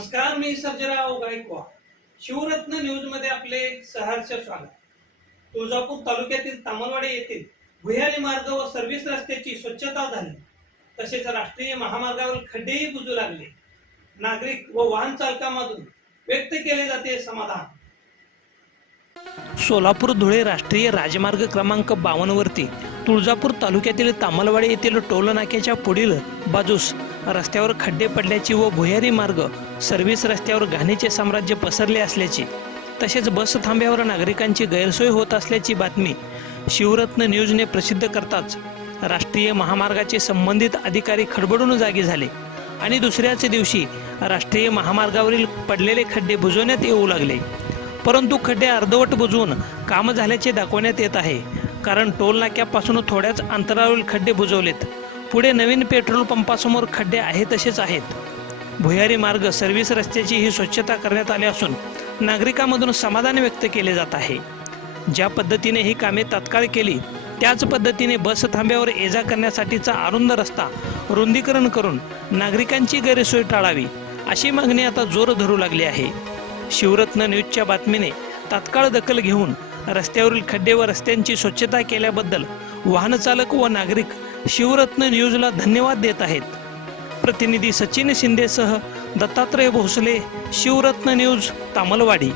नमस्कार मी सर्जराव गायकवाड. शिवरत्न न्यूजमध्ये आपले सहर्ष स्वागत. तुळजापूर तालुक्यातील तामलवाडी येथील भुयारी मार्ग व सर्व्हिस रस्त्याची स्वच्छता झाली. तसेच राष्ट्रीय महामार्गावर खड्डेही बुजू लागले. नागरिक व वाहन चालकामधून व्यक्त केले जाते समाधान. सोलापूर धुळे राष्ट्रीय राजमार्ग क्रमांक बावन्न वरती तुळजापूर तालुक्यातील तामलवाडी येथील टोलनाक्याच्या पुढील बाजूस रस्त्यावर खड्डे पडल्याची व भुयारी मार्ग सर्व्हिस रस्त्यावर घाणीचे साम्राज्य पसरले असल्याची तसेच बस थांब्यावर नागरिकांची गैरसोय होत असल्याची बातमी शिवरत्न न्यूजने प्रसिद्ध करताच राष्ट्रीय महामार्गाचे संबंधित अधिकारी खडबडून जागे झाले आणि दुसऱ्याच दिवशी राष्ट्रीय महामार्गावरील पडलेले खड्डे बुजवण्यात येऊ लागले. परंतु खड्डे अर्धवट बुजवून काम झाल्याचे दाखवण्यात येत आहे. कारण टोलनाक्यापासून थोड्याच अंतरावरील खड्डे बुजवलेत. पुढे नवीन पेट्रोल पंपासमोर खड्डे आहे तसेच आहेत. भुयारी मार्ग सर्व्हिस रस्त्याची ही स्वच्छता करण्यात आली असून नागरिकांमधून समाधान व्यक्त केले जात आहे. ज्या पद्धतीने ही कामे तात्काळ केली त्याच पद्धतीने बस थांब्यावर येजा करण्यासाठीचा अरुंद रस्ता रुंदीकरण करून नागरिकांची गैरसोय टाळावी अशी मागणी आता जोर धरू लागली आहे. शिवरत्न न्यूजच्या बातमीने तात्काळ दखल घेऊन रस्त्यावरील खड्डे व रस्त्यांची स्वच्छता केल्याबद्दल वाहनचालक व नागरिक शिवरत्न न्यूजला धन्यवाद देत आहेत. प्रतिनिधी सचिन शिंदेसह दत्तात्रय भोसले शिवरत्न न्यूज तामलवाडी.